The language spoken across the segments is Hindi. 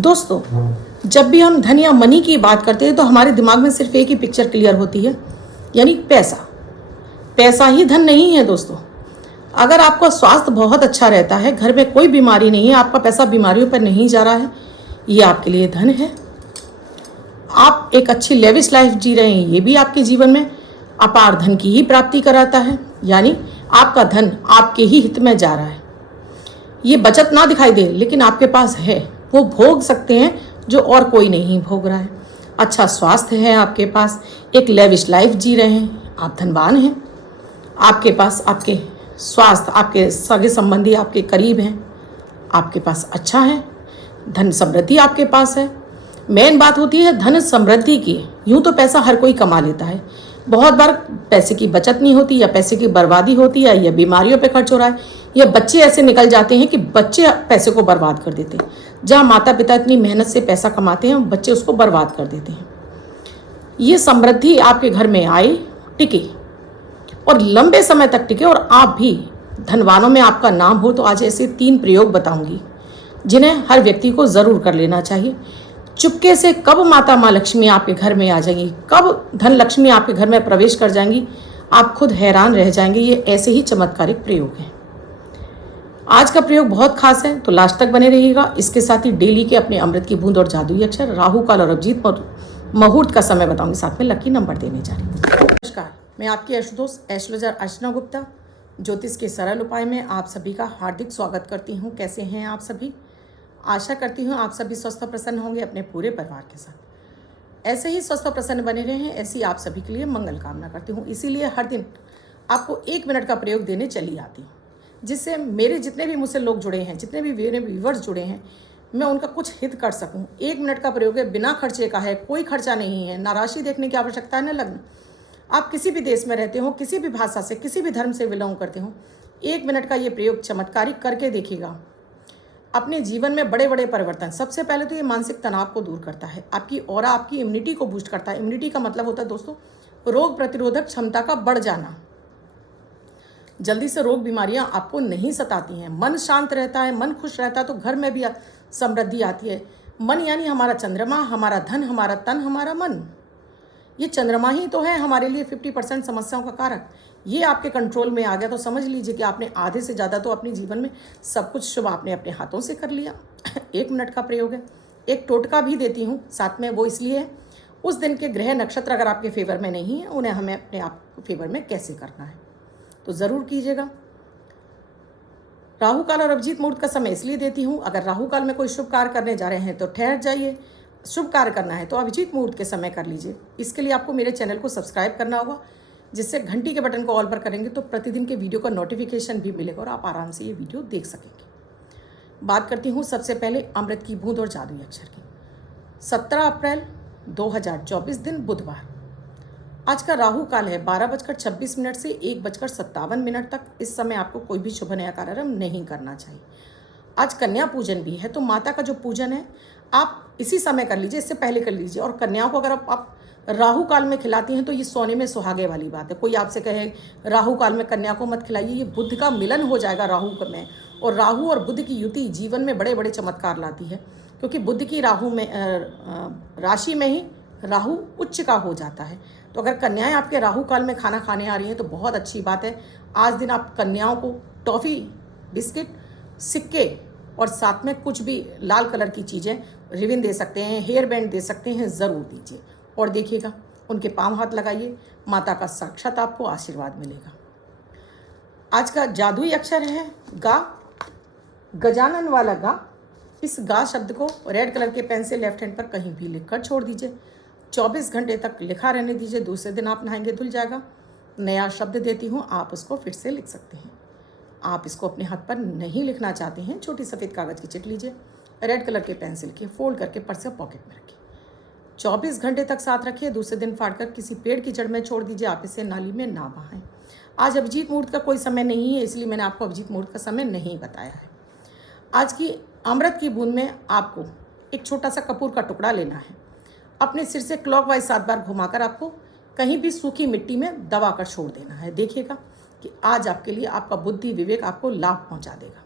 दोस्तों, जब भी हम धन या मनी की बात करते हैं तो हमारे दिमाग में सिर्फ एक ही पिक्चर क्लियर होती है, यानी पैसा। पैसा ही धन नहीं है दोस्तों। अगर आपका स्वास्थ्य बहुत अच्छा रहता है, घर में कोई बीमारी नहीं है, आपका पैसा बीमारियों पर नहीं जा रहा है, ये आपके लिए धन है। आप एक अच्छी लेविश लाइफ जी रहे हैं, ये भी आपके जीवन में अपार धन की ही प्राप्ति कराता है, यानी आपका धन आपके ही हित में जा रहा है। ये बचत ना दिखाई दे, लेकिन आपके पास है, वो भोग सकते हैं जो और कोई नहीं भोग रहा है। अच्छा स्वास्थ्य है आपके पास, एक लेविश लाइफ जी रहे हैं, आप धनवान हैं। आपके पास आपके स्वास्थ्य, आपके सगे संबंधी आपके करीब हैं, आपके पास अच्छा है, धन समृद्धि आपके पास है। मेन बात होती है धन समृद्धि की। यूँ तो पैसा हर कोई कमा लेता है, बहुत बार पैसे की बचत नहीं होती, या पैसे की बर्बादी होती है, या बीमारियों पे खर्च हो रहा है, या बच्चे ऐसे निकल जाते हैं कि बच्चे पैसे को बर्बाद कर देते हैं। जहाँ माता पिता इतनी मेहनत से पैसा कमाते हैं, बच्चे उसको बर्बाद कर देते हैं। ये समृद्धि आपके घर में आए, टिके और लंबे समय तक टिके, और आप भी धनवानों में आपका नाम हो। तो आज ऐसे 3 प्रयोग बताऊंगी जिन्हें हर व्यक्ति को ज़रूर कर लेना चाहिए। चुपके से कब माता माँ लक्ष्मी आपके घर में आ जाएंगी, कब धन लक्ष्मी आपके घर में प्रवेश कर जाएंगी, आप खुद हैरान रह जाएंगे। ये ऐसे ही चमत्कारिक प्रयोग हैं। आज का प्रयोग बहुत खास है, तो लास्ट तक बने रहिएगा। इसके साथ ही डेली के अपने अमृत की बूंद और जादुई अक्षर, राहु काल और अभिजीत मुहूर्त का समय बताऊंगी, साथ में लकी नंबर देने जा रही हूँ। नमस्कार, मैं आपकी एस्ट्रोदोस्त एस्ट्रोलॉजर अर्चना गुप्ता ज्योतिष के सरल उपाय में आप सभी का हार्दिक स्वागत करती हूँ। कैसे हैं आप सभी? आशा करती हूँ आप सभी स्वस्थ और प्रसन्न होंगे अपने पूरे परिवार के साथ। ऐसे ही स्वस्थ और प्रसन्न बने रहे हैं, ऐसी आप सभी के लिए मंगल कामना करती हूँ। इसीलिए हर दिन आपको 1 मिनट का प्रयोग देने चली आती हूँ, जिससे मेरे जितने भी मुझसे लोग जुड़े हैं, जितने भी मेरे व्यूवर्स जुड़े हैं, मैं उनका कुछ हित कर सकूँ। 1 मिनट का प्रयोग है, बिना खर्चे का है, कोई खर्चा नहीं है, ना राशि देखने की आवश्यकता है, न लग्न। आप किसी भी देश में रहते हो, किसी भी भाषा से, किसी भी धर्म से बिलोंग करते हो, 1 मिनट का ये प्रयोग चमत्कारी करके देखिएगा। अपने जीवन में बड़े बड़े परिवर्तन। सबसे पहले तो ये मानसिक तनाव को दूर करता है, आपकी ऑरा, आपकी इम्यूनिटी को बूस्ट करता है। इम्यूनिटी का मतलब होता है दोस्तों रोग प्रतिरोधक क्षमता का बढ़ जाना। जल्दी से रोग बीमारियां आपको नहीं सताती हैं। मन शांत रहता है, मन खुश रहता है, तो घर में भी समृद्धि आती है। मन यानी हमारा चंद्रमा, हमारा धन, हमारा तन, हमारा मन। ये चंद्रमा ही तो है हमारे लिए 50% समस्याओं का कारक। ये आपके कंट्रोल में आ गया तो समझ लीजिए कि आपने आधे से ज़्यादा तो अपने जीवन में सब कुछ शुभ आपने अपने हाथों से कर लिया। 1 मिनट का प्रयोग है। एक टोटका भी देती हूँ साथ में, वो इसलिए है उस दिन के ग्रह नक्षत्र अगर आपके फेवर में नहीं है, उन्हें हमें अपने आप फेवर में कैसे करना है तो ज़रूर कीजिएगा। राहु काल और अभिजीत मुहूर्त का समय इसलिए देती हूँ, अगर राहु काल में कोई शुभ कार्य करने जा रहे हैं तो ठहर जाइए, शुभ कार्य करना है तो अभिजीत मुहूर्त के समय कर लीजिए। इसके लिए आपको मेरे चैनल को सब्सक्राइब करना होगा, जिससे घंटी के बटन को ऑल पर करेंगे तो प्रतिदिन के वीडियो का नोटिफिकेशन भी मिलेगा और आप आराम से ये वीडियो देख सकेंगे। बात करती हूँ सबसे पहले अमृत की बूंद और जादुई अक्षर की। 17 अप्रैल 2024 दिन बुधवार। आज का राहु काल है 12:26 से 1:57 तक। इस समय आपको कोई भी शुभ नया कार्यक्रम नहीं करना चाहिए। आज कन्या पूजन भी है, तो माता का जो पूजन है आप इसी समय कर लीजिए, इससे पहले कर लीजिए। और कन्याओं को अगर आप राहु काल में खिलाती हैं तो ये सोने में सुहागे वाली बात है। कोई आपसे कहे राहु काल में कन्या को मत खिलाइए, ये बुध का मिलन हो जाएगा राहु में, और राहु और बुध की युति जीवन में बड़े बड़े चमत्कार लाती है, क्योंकि बुध की राहु में राशि में ही राहु उच्च का हो जाता है। तो अगर कन्याएं आपके राहु काल में खाना खाने आ रही हैं तो बहुत अच्छी बात है। आज दिन आप कन्याओं को टॉफ़ी, बिस्किट, सिक्के और साथ में कुछ भी लाल कलर की चीज़ें, रिबन दे सकते हैं, हेयर बैंड दे सकते हैं, ज़रूर दीजिए। और देखिएगा उनके पांव हाथ लगाइए, माता का साक्षात आपको आशीर्वाद मिलेगा। आज का जादुई अक्षर है गा, गजानन वाला गा। इस गा शब्द को रेड कलर के पेन से लेफ्ट हैंड पर कहीं भी लिखकर छोड़ दीजिए। 24 घंटे तक लिखा रहने दीजिए। दूसरे दिन आप नहाएंगे धुल जाएगा। नया शब्द देती हूँ, आप उसको फिर से लिख सकते हैं। आप इसको अपने हाथ पर नहीं लिखना चाहते हैं, छोटी सफ़ेद कागज़ की चिट लीजिए, रेड कलर के पेंसिल के फोल्ड करके पर्स या पॉकेट में रखिए। 24 घंटे तक साथ रखिए। दूसरे दिन फाड़कर किसी पेड़ की जड़ में छोड़ दीजिए। आप इसे नाली में ना बहाएं। आज अभिजीत मुहूर्त का कोई समय नहीं है, इसलिए मैंने आपको अभिजीत मुहूर्त का समय नहीं बताया है। आज की अमृत की बूंद में आपको एक छोटा सा कपूर का टुकड़ा लेना है। अपने सिर से क्लॉकवाइज 7 बार घुमाकर आपको कहीं भी सूखी मिट्टी में दबा कर छोड़ देना है। देखिएगा कि आज आपके लिए आपका बुद्धि विवेक आपको लाभ पहुंचा देगा।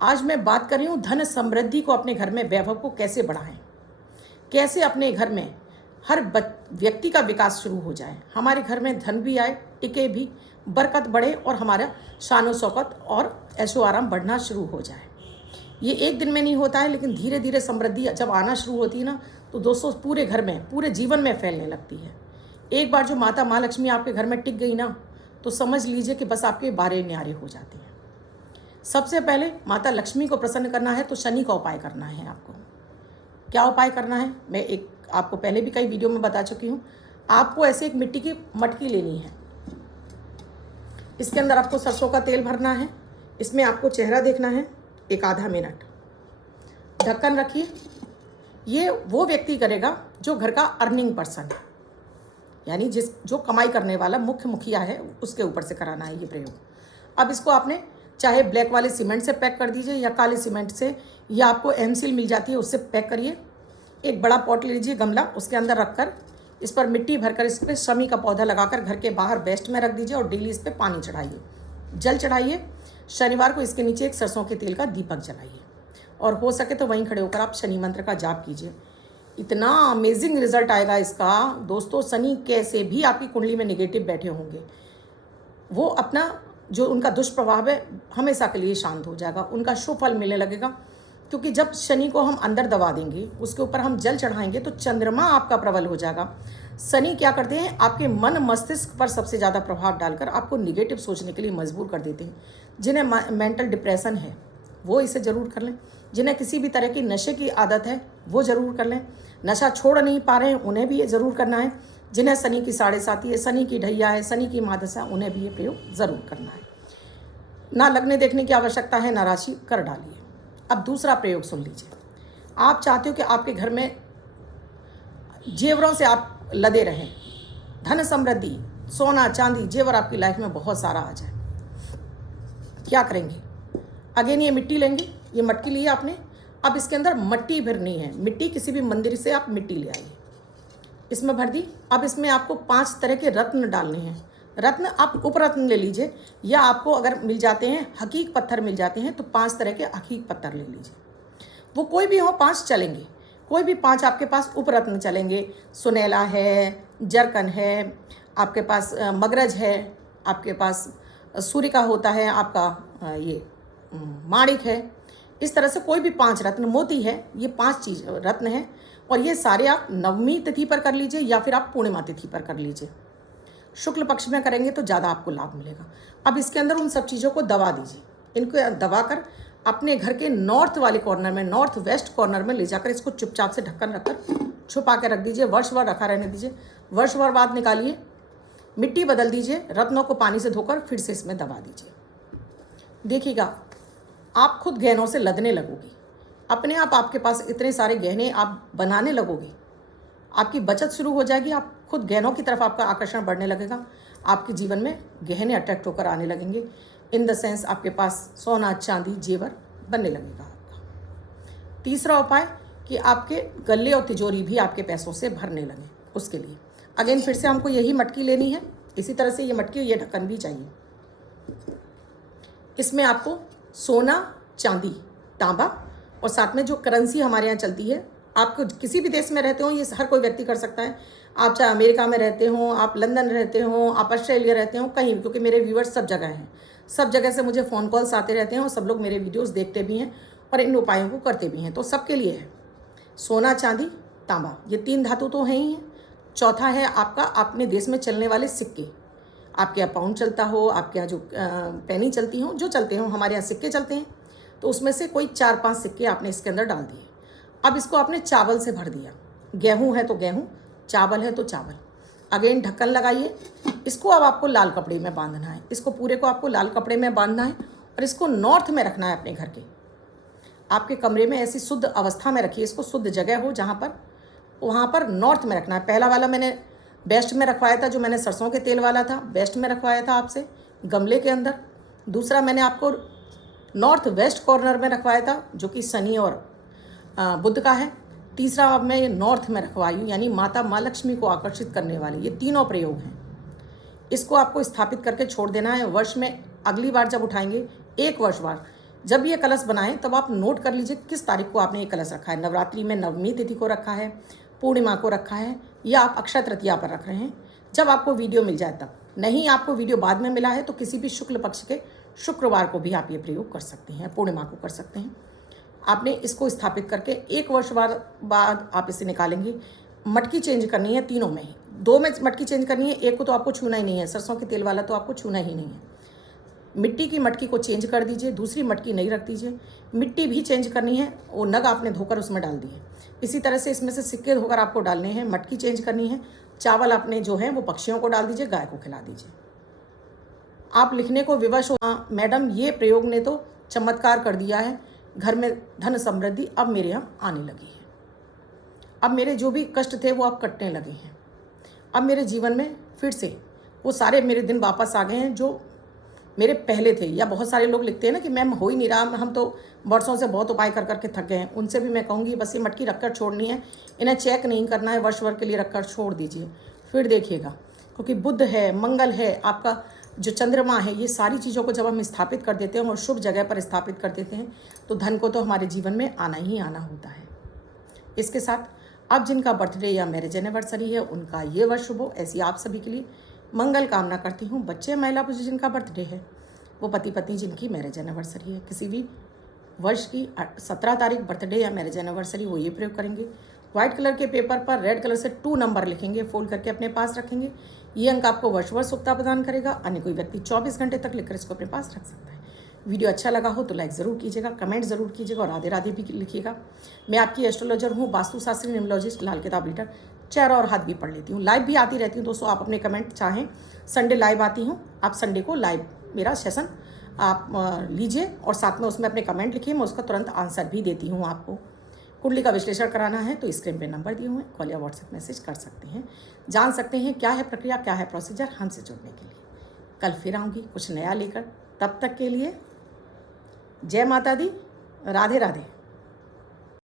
आज मैं बात कर रही हूँ धन समृद्धि को, अपने घर में वैभव को कैसे बढ़ाएं, कैसे अपने घर में हर व्यक्ति का विकास शुरू हो जाए, हमारे घर में धन भी आए, टिके भी, बरकत बढ़े और हमारा शानो शौकत और ऐशो आराम बढ़ना शुरू हो जाए। ये एक दिन में नहीं होता है, लेकिन धीरे धीरे समृद्धि जब आना शुरू होती है ना, तो दोस्तों पूरे घर में, पूरे जीवन में फैलने लगती है। एक बार जो माता माँ लक्ष्मी आपके घर में टिक गई ना, तो समझ लीजिए कि बस आपके बारे न्यारे हो जाते हैं। सबसे पहले माता लक्ष्मी को प्रसन्न करना है तो शनि का उपाय करना है। आपको क्या उपाय करना है, मैं एक आपको पहले भी कई वीडियो में बता चुकी हूँ। आपको ऐसे एक मिट्टी की मटकी लेनी है, इसके अंदर आपको सरसों का तेल भरना है, इसमें आपको चेहरा देखना है एक आधा मिनट, ढक्कन रखिए। ये वो व्यक्ति करेगा जो घर का अर्निंग पर्सन है, यानी जो कमाई करने वाला मुख्य मुखिया है, उसके ऊपर से कराना है ये प्रयोग। अब इसको आपने चाहे ब्लैक वाले सीमेंट से पैक कर दीजिए या काले सीमेंट से, या आपको एमसील मिल जाती है उससे पैक करिए। एक बड़ा पॉट ले लीजिए, गमला, उसके अंदर रखकर इस पर मिट्टी भरकर इस पर शमी का पौधा लगाकर घर के बाहर वेस्ट में रख दीजिए और डेली इस पर पानी चढ़ाइए, जल चढ़ाइए। शनिवार को इसके नीचे एक सरसों के तेल का दीपक जलाइए और हो सके तो वहीं खड़े होकर आप शनि मंत्र का जाप कीजिए। इतना अमेजिंग रिजल्ट आएगा इसका दोस्तों। शनि कैसे भी आपकी कुंडली में नेगेटिव बैठे होंगे, वो अपना जो उनका दुष्प्रभाव है हमेशा के लिए शांत हो जाएगा, उनका शुभ फल मिलने लगेगा। क्योंकि जब शनि को हम अंदर दबा देंगे, उसके ऊपर हम जल चढ़ाएंगे, तो चंद्रमा आपका प्रबल हो जाएगा। शनि क्या करते हैं, आपके मन मस्तिष्क पर सबसे ज़्यादा प्रभाव डालकर आपको निगेटिव सोचने के लिए मजबूर कर देते हैं। जिन्हें मेंटल डिप्रेशन है वो इसे ज़रूर कर लें, जिन्हें किसी भी तरह की नशे की आदत है वो ज़रूर कर लें, नशा छोड़ नहीं पा रहे हैं उन्हें भी ये ज़रूर करना है, जिन्हें शनि की 7.5 है, शनि की ढैया है, शनि की महादशा, उन्हें भी ये प्रयोग ज़रूर करना है। ना लगने देखने की आवश्यकता है, ना राशि कर डालिए। अब दूसरा प्रयोग सुन लीजिए। आप चाहते हो कि आपके घर में जेवरों से आप लदे रहें, धन समृद्धि, सोना चांदी जेवर आपकी लाइफ में बहुत सारा आ जाए। क्या करेंगे, अगेन ये मिट्टी लेंगे, ये मटकी ली आपने। अब इसके अंदर मिट्टी भरनी है, मिट्टी किसी भी मंदिर से आप मिट्टी ले आइए, इसमें भर दी। अब इसमें आपको 5 तरह के रत्न डालने हैं। रत्न आप उपरत्न ले लीजिए, या आपको अगर मिल जाते हैं हकीक पत्थर मिल जाते हैं तो 5 तरह के हकीक पत्थर ले लीजिए। वो कोई भी हो, 5 चलेंगे, कोई भी 5 आपके पास उपरत्न चलेंगे। सुनैला है, जरकन है, आपके पास मगरज है, आपके पास सूर्य का होता है, आपका ये माणिक है। इस तरह से कोई भी 5 रत्न, मोती है, ये 5 चीज रत्न हैं। और ये सारे आप नवमी तिथि पर कर लीजिए या फिर आप पूर्णिमा तिथि पर कर लीजिए। शुक्ल पक्ष में करेंगे तो ज़्यादा आपको लाभ मिलेगा। अब इसके अंदर उन सब चीज़ों को दबा दीजिए। इनको दबाकर अपने घर के नॉर्थ वाले कॉर्नर में, नॉर्थ वेस्ट कॉर्नर में ले जाकर इसको चुपचाप से ढक्कन रखकर छुपा के रख दीजिए। वर्ष भर रखा रहने दीजिए। वर्ष भर बाद निकालिए, मिट्टी बदल दीजिए, रत्नों को पानी से धोकर फिर से इसमें दबा दीजिए। देखिएगा आप खुद गहनों से लदने लगोगी, अपने आप आपके पास इतने सारे गहने आप बनाने लगोगे, आपकी बचत शुरू हो जाएगी, आप खुद गहनों की तरफ आपका आकर्षण बढ़ने लगेगा, आपके जीवन में गहने अट्रैक्ट होकर आने लगेंगे। इन द सेंस आपके पास सोना चांदी जेवर बनने लगेगा आपका। तीसरा उपाय कि आपके गले और तिजोरी भी आपके पैसों से भरने लगे, उसके लिए अगेन फिर से हमको यही मटकी लेनी है। इसी तरह से ये मटकी, ये ढक्कन भी चाहिए। इसमें आपको सोना चांदी तांबा और साथ में जो करेंसी हमारे यहाँ चलती है, आपको किसी भी देश में रहते हो, ये हर कोई व्यक्ति कर सकता है। आप चाहे अमेरिका में रहते हो, आप लंदन रहते हो, आप ऑस्ट्रेलिया रहते हो, कहीं भी, क्योंकि मेरे व्यूअर्स सब जगह हैं, सब जगह से मुझे फ़ोन कॉल्स आते रहते हैं और सब लोग मेरे वीडियोस देखते भी हैं और इन उपायों को करते भी हैं। तो सबके लिए है सोना चांदी तांबा, ये 3 धातु तो हैं ही हैं। चौथा है आपका अपने देश में चलने वाले सिक्के, आपके यहाँ पाउंड चलता हो, आपके यहाँ जो पेनी चलती हो, जो चलते हो, हमारे यहाँ सिक्के चलते हैं, तो उसमें से कोई 4-5 सिक्के आपने इसके अंदर डाल दिए। अब इसको आपने चावल से भर दिया, गेहूं है तो गेहूं, चावल है तो चावल। अगेन ढक्कन लगाइए। इसको अब आपको लाल कपड़े में बांधना है, इसको पूरे को आपको लाल कपड़े में बांधना है और इसको नॉर्थ में रखना है अपने घर के। आपके कमरे में ऐसी शुद्ध अवस्था में रखिए, इसको शुद्ध जगह हो जहाँ पर, वहाँ पर नॉर्थ में रखना है। पहला वाला मैंने वेस्ट में रखवाया था, जो मैंने सरसों के तेल वाला था, वेस्ट में रखवाया था आपसे गमले के अंदर। दूसरा मैंने आपको नॉर्थ वेस्ट कॉर्नर में रखवाया था, जो कि शनि और बुध का है। तीसरा अब मैं ये नॉर्थ में रखवाई हूँ, यानी माता माँ लक्ष्मी को आकर्षित करने वाले ये तीनों प्रयोग हैं। इसको आपको स्थापित करके छोड़ देना है। वर्ष में अगली बार जब उठाएंगे, 1 वर्ष बाद जब ये कलश बनाएं तब आप नोट कर लीजिए किस तारीख को आपने ये कलश रखा है। नवरात्रि में नवमी तिथि को रखा है, पूर्णिमा को रखा है, या आप अक्षय तृतीया पर रख रहे हैं। जब आपको वीडियो मिल जाए तब, नहीं आपको वीडियो बाद में मिला है तो किसी भी शुक्ल पक्ष के शुक्रवार को भी आप ये प्रयोग कर सकते हैं, पूर्णिमा को कर सकते हैं। आपने इसको स्थापित करके 1 वर्ष बाद आप इसे निकालेंगे। मटकी चेंज करनी है तीनों में ही, 2 में मटकी चेंज करनी है, एक को तो आपको छूना ही नहीं है, सरसों के तेल वाला तो आपको छूना ही नहीं है। मिट्टी की मटकी को चेंज कर दीजिए, दूसरी मटकी नहीं रख दीजिए। मिट्टी भी चेंज करनी है, वो नग आपने धोकर उसमें डाल दिए। इसी तरह से इसमें से सिक्के धोकर आपको डालने हैं। मटकी चेंज करनी है, चावल आपने जो है वो पक्षियों को डाल दीजिए, गाय को खिला दीजिए। आप लिखने को विवश हो, मैडम ये प्रयोग ने तो चमत्कार कर दिया है, घर में धन समृद्धि अब मेरे यहाँ आने लगी है। अब मेरे जो भी कष्ट थे वो अब कटने लगे हैं। अब मेरे जीवन में फिर से वो सारे मेरे दिन वापस आ गए हैं जो मेरे पहले थे। या बहुत सारे लोग लिखते हैं ना कि मैम हो ही नहीं रहा, हम तो वर्षों से बहुत उपाय कर करके थक गए हैं। उनसे भी मैं कहूँगी बस ये मटकी रखकर छोड़नी है, इन्हें चेक नहीं करना है, वर्ष भर के लिए रखकर छोड़ दीजिए, फिर देखिएगा। क्योंकि बुध है, मंगल है, आपका जो चंद्रमा है, ये सारी चीज़ों को जब हम स्थापित कर देते हैं और शुभ जगह पर स्थापित कर देते हैं तो धन को तो हमारे जीवन में आना ही आना होता है। इसके साथ अब जिनका बर्थडे या मैरिज एनिवर्सरी है उनका ये वर्ष शुभ हो, ऐसी आप सभी के लिए मंगल कामना करती हूँ। बच्चे, महिला पुरुष जिनका बर्थडे है, वो पति पत्नी जिनकी मैरिज एनिवर्सरी है, किसी भी वर्ष की 17 तारीख बर्थडे या मैरिज एनिवर्सरी, वो ये प्रयोग करेंगे। व्हाइट कलर के पेपर पर रेड कलर से 2 नंबर लिखेंगे, फोल्ड करके अपने पास रखेंगे। ये अंक आपको वर्ष भर शुभता प्रदान करेगा। अन्य कोई व्यक्ति 24 घंटे तक लिखकर इसको अपने पास रख सकता है। वीडियो अच्छा लगा हो तो लाइक ज़रूर कीजिएगा, कमेंट ज़रूर कीजिएगा और राधे राधे भी लिखिएगा। मैं आपकी एस्ट्रोलॉजर हूँ, वास्तुशास्त्री, न्यूमरोलॉजिस्ट, लाल किताब रीडर, चेहरा और हाथ भी पढ़ लेती हूँ। लाइव भी आती रहती हूँ दोस्तों। आप अपने कमेंट चाहें, संडे लाइव आती हूँ, आप संडे को लाइव मेरा सेशन आप लीजिए और साथ में उसमें अपने कमेंट लिखिए, मैं उसका तुरंत आंसर भी देती हूँ। आपको कुंडली का विश्लेषण कराना है तो स्क्रीन पे नंबर दिए हुए हैं, कॉल या व्हाट्सएप मैसेज कर सकते हैं। जान सकते हैं क्या है प्रक्रिया, क्या है प्रोसीजर हमसे जुड़ने के लिए। कल फिर आऊँगी कुछ नया लेकर, तब तक के लिए जय माता दी, राधे राधे।